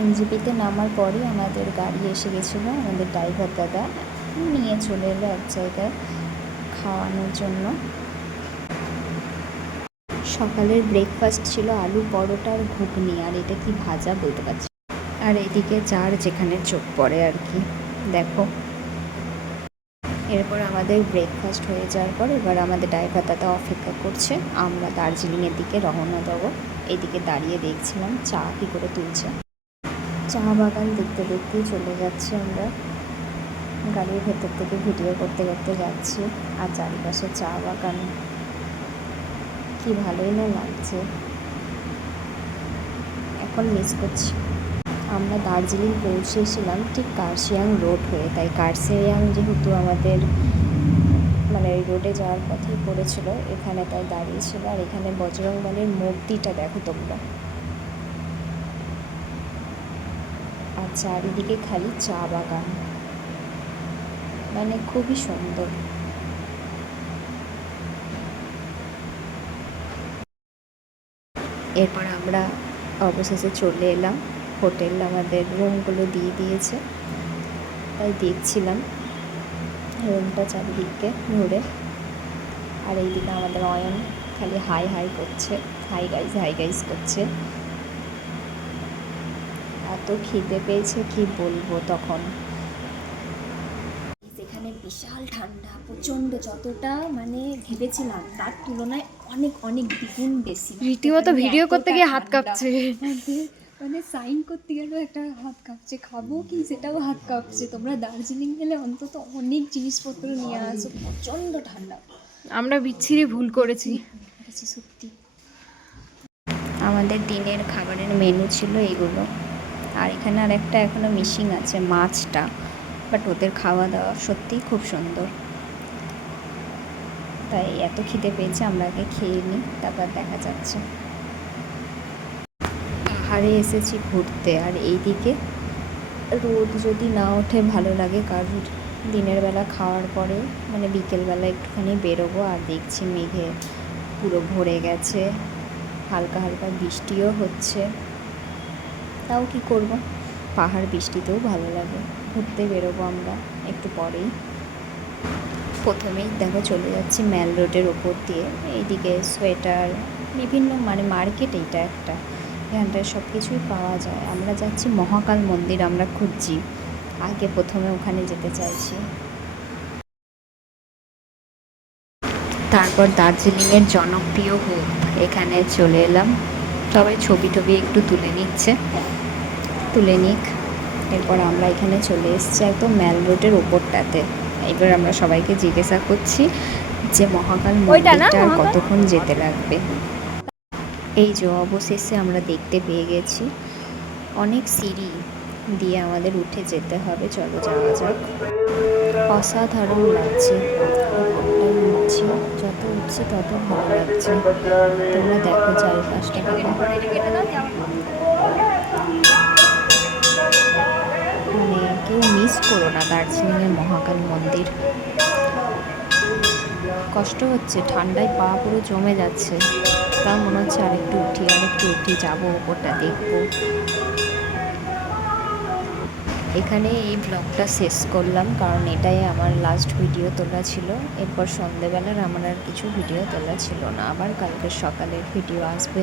এনজেপিতে নামার পরই আমাদের গাড়ি এসে গেছিলো, আমাদের ড্রাইভার দাদা নিয়ে চলে এলো এক জায়গায় খাওয়ানোর জন্য। সকালের ব্রেকফাস্ট ছিল আলু পরোটা আর ঘুগনি, আর এটা কি ভাজা বলতে পারছি। আর এদিকে যার যেখানে চোখ পড়ে আর কি, দেখো। এরপর আমাদের ব্রেকফাস্ট হয়ে যাওয়ার পর এবার আমাদের ড্রাইভার দাদা অপেক্ষা করছে, আমরা দার্জিলিংয়ের দিকে রওনা দেবো। এইদিকে দাঁড়িয়ে দেখছিলাম চা কী করে তুলছে। চা বাগান দেখতে দেখতেই চলে যাচ্ছি আমরা, গাড়ির ভেতর থেকে ভিডিও করতে করতে যাচ্ছি। আর চারিপাশে চা বাগান, কি ভালোই না লাগছে। এখন মিস করছি। আমরা দার্জিলিং পৌঁছেছিলাম ঠিক কার্শিয়াং রোড হয়ে, তাই কার্শিয়াং যেহেতু আমাদের মানে ওই রোডে যাওয়ার পথেই পড়েছিল, এখানে তাই দাঁড়িয়েছিল। আর এখানে বজরংবলীর মূর্তিটা দেখো তোমরা, আর চারিদিকে খালি চা বাগান, মানে খুবই সুন্দর। এরপর আমরা অবশেষে চলে এলাম, হোটেল আমাদের রুমগুলো দিয়ে দিয়েছে, তাই দেখছিলাম রুমটা চারিদিকে ঘুরে। আর এইদিকে আমাদের অয়ন খালি হাই হাই করছে, হাই গাইজ করছে। এত খিদে পেয়েছে কি বলবো তখন। এখানে বিশাল ঠান্ডা, প্রচণ্ড, যতটা মানে ভেবেছিলাম তার তুলনায় অনেক অনেক দ্বিগুণ বেশি। রীতিমতো ভিডিও করতে গিয়ে হাত কাঁপছে, মানে সাইন করতে গেলেও একটা হাত কাঁপছে, খাবো কি সেটাও হাত কাঁপছে। তোমরা দার্জিলিং গেলে অন্তত অনেক জিনিসপত্র নিয়ে আসো, প্রচণ্ড ঠান্ডা। আমরা বিচ্ছিরি ভুল করেছি সত্যি। আমাদের দিনের খাবারের মেনু ছিল এইগুলো, আর এখানে আর একটা এখনও মিসিং আছে, মাছটা। বাট ওদের খাওয়া দাওয়া সত্যিই খুব সুন্দর, তাই এত খিদে পেয়েছে আমরা আগে খেয়ে নিই, তারপর দেখা যাচ্ছে। পাহাড়ে এসেছি ঘুরতে, আর এইদিকে রোদ যদি না ওঠে ভালো লাগে, কারণ দিনের বেলা খাওয়ার পরে মানে বিকেলবেলা একটুখানি বেরোবো, আর দেখছি মেঘে পুরো ভরে গেছে, হালকা হালকা বৃষ্টিও হচ্ছে। তাও কি করব, পাহাড় বৃষ্টিতেও ভালো লাগে। ঘুরতে বেরোবো আমরা একটু পরেই। প্রথমেই দেখো চলে যাচ্ছি ম্যাল রোডের ওপর দিয়ে, এইদিকে সোয়েটার বিভিন্ন মানে মার্কেট, এইটা একটা, এখানটায় সব কিছুই পাওয়া যায়। আমরা যাচ্ছি মহাকাল মন্দির, আমরা খুঁজছি, আগে প্রথমে ওখানে যেতে চাইছি। তারপর দার্জিলিংয়ের জনপ্রিয় হুপ, এখানে চলে এলাম। সবাই ছবি টবি একটু তুলে নিচ্ছে, তুলে নিক। এরপর আমরা এখানে চলে এসেছি একদম ম্যাল রোডের ওপরটাতে। এবার আমরা সবাইকে জিজ্ঞাসা করছি যে মহাকাল মন্দিরটা আর কতক্ষণ যেতে লাগবে। এই যে অবশেষে আমরা দেখতে পেয়ে গেছি, অনেক সিঁড়ি দিয়ে আমাদের উঠে যেতে হবে, চলো যাওয়া যাক। অসাধারণ লাগছে, উঠছি, যত উঠছি তত ভালো লাগছে। তোমরা দেখো চারিপাশটা, মানে কেউ মিস করো না দার্জিলিংয়ের মহাকাল মন্দির। কষ্ট হচ্ছে, ঠান্ডায় পা পুরো জমে যাচ্ছে, তাও মনে হচ্ছে আরেকটু উঠি যাবো ওপরটা দেখবো। এখানে এই ব্লগটা শেষ করলাম, কারণ এটাই আমার লাস্ট ভিডিও তোলা ছিল। এরপর সন্ধেবেলার আমার আর কিছু ভিডিও তোলা ছিল না, আবার কালকে সকালের ভিডিও আসবে।